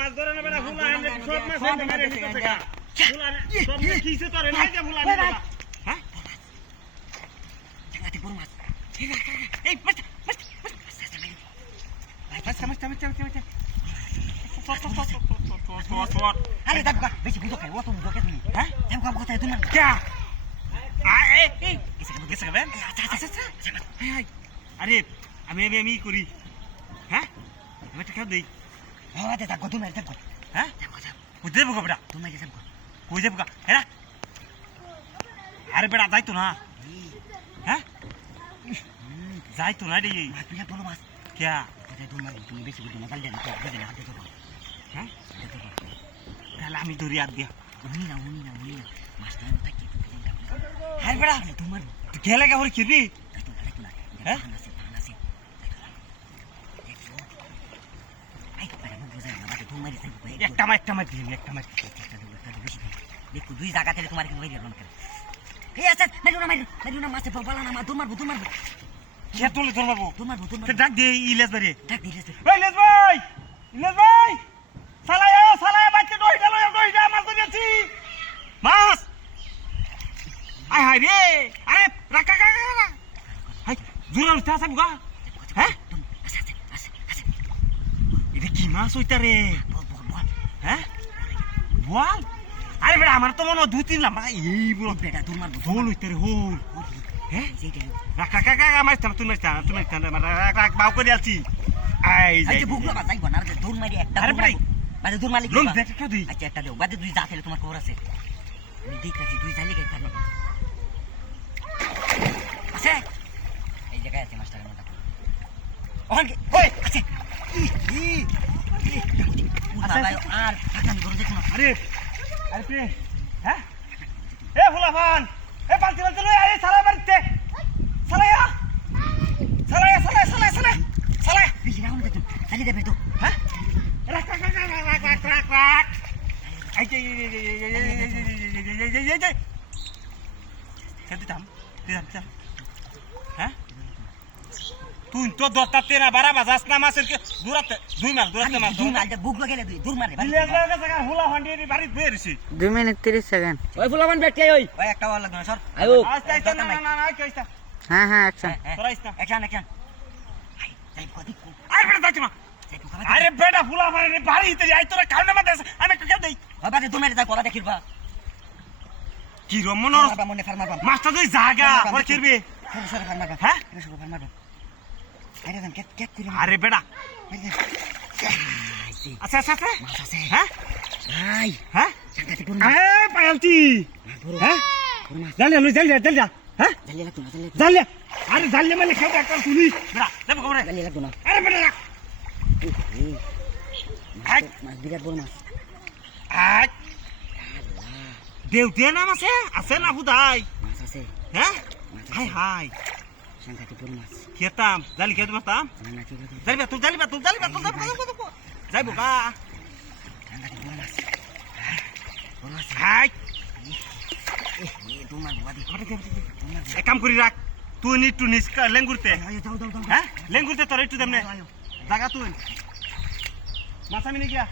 মাছ ধরে নেবে না ফুলা এনে সব মাছ এনে মেরে নিতেছে গা ফুলা সব কিছে তোরে নাই যে ফুলা নিবে হ্যাঁ জায়গাতে বড় মাছ এই মাছ আরে দেখো বেশি বুঝো খাই ও তো বুঝো কে তুমি হ্যাঁ দেখো কথা তুমি क्या এই কিসে খাবেন আরে আমি করি হ্যাঁ আমি একটা খাও দেই হ্যাঁ দেখো তুমি দেখো হ্যাঁ কই দেব গো বেটা তুমি দেখো কই দেব গা এরা আরে বেটা যাই তো না হ্যাঁ যাই তো না রে মাছ বড় মাছ क्या কথা তুমি বেশি বুঝো না কাল জানো তো বুঝে না হাতে তো হ্যাঁ তাহলে আমি ধরি আর দিয়া উনি না মাছটা আমি থাকি হ্যাঁ বেড়া তোমার খেলে কে হরি কিরবি হ্যাঁ একটা মার দিন একটা মার দেখো দুই জায়গা থেকে তোমার কি মেরে রন করে এই আছে মেরু না মাছে বলা না মা তোমার কে তুলে ধরবো তোমার ডাক দে ইলেস বাড়ি ডাক দিলে ওই ইলেস ভাই সালায়া বাচ্চা দইটা মাছ ধরেছি মাছ আয় হায় রে আরে রাকা হাই জোরা উঠতে আসা বুগা হ্যাঁ আছে এটা কি মাছ হইতা রে হ্যাঁ বল আরে বেটা আমার তো মনে হয় 2-3 লাম্বা এই বড় বেটা তোমার হোল হইতে রে হোল হ্যাঁ সেইটা রাকা মাছ তুমি রাক বাউ করে আলছি আই যাই আচ্ছা বুকলা বাজাই বনা রে দৌড় মারি একটা আরে বেটা বাজে দৌড় মারি লোন দেখে কে দিই আচ্ছা একটা দেও বাজে দুই জাত তোমার খবর আছে আমি দেখাচ্ছি দুই জালি গাই পারবে আছে এই জায়গায় আছে মাস্টার মনটা ওখান কি ওই আছে আচ্ছা ভাই আর টাকা করে দেখো না আরে প্রে হ্যাঁ এ ফুলাফান এ পালতি লই আরে সালা বাড়িতে সালায়া বেশি রাউন্ড দেখো জালি দেবে তো হ্যাঁ রাক এই যে হ্যাঁ তুই তো দত্তাতে না বারা বাজাস না মাছের দূরাতে 2 মাইল মাছ দুই মাল বুক গেলে দুই দূর মারে দিলে জায়গা জায়গা হুলা হান্ডি বাড়ি বেরছি 2 মিনিট 30 সেকেন্ড ওই ফুলাবান বেটে ওই একটা ওয়াল লাগবে সর আয়ো আস্তে না কইতা হ্যাঁ অ্যাকশন তোরাইস না একখান যাই কদি আরে বেটা যাচ্ছ না আরে বেটা ফুলা মারে বাড়িতে যাই তোরা কারণে মাঝে আমি একটু দেই বাবা দে তুমি যা কথা দেখিবা কি রমন বাবা মনে ফার্মার বাবা মাছটা তুই জায়গা ওর কিরবি সরে ফার্মার বাবা হ্যাঁ সরে ফার্মার বাবা আরে দান কেট করে আরে বেটা আচ্ছা মাছ আছে হ্যাঁ আই হ্যাঁ সাংঘাতিক বড় এ পায়ালতি হ্যাঁ জাল হ্যাঁ জালি লাগতো না জাল আরে জাল মানে খাও একটা তুলি বেটা দেব কোরে জালি লাগতো না আরে বেটা মাছ বিরাট বড় মাছ আই দেউতে নাম আছে না বুদাই মাছ আছে হ্যাঁ হাই সাংঘাতিক বড় মাছ খেতাম জালি খেতে মারতাম না ঠিক আছে জালিবা যাইব গা সাংঘাতিক বড় মাছ হাই তোমার বাবা দি এক কাম করি রাখ তুই একটু নিস লেঙ্গুরতে যাও হ্যাঁ লেঙ্গুরতে তোর একটু দেমনে জায়গা তুই মাছ আমি নিয়ে গিয়া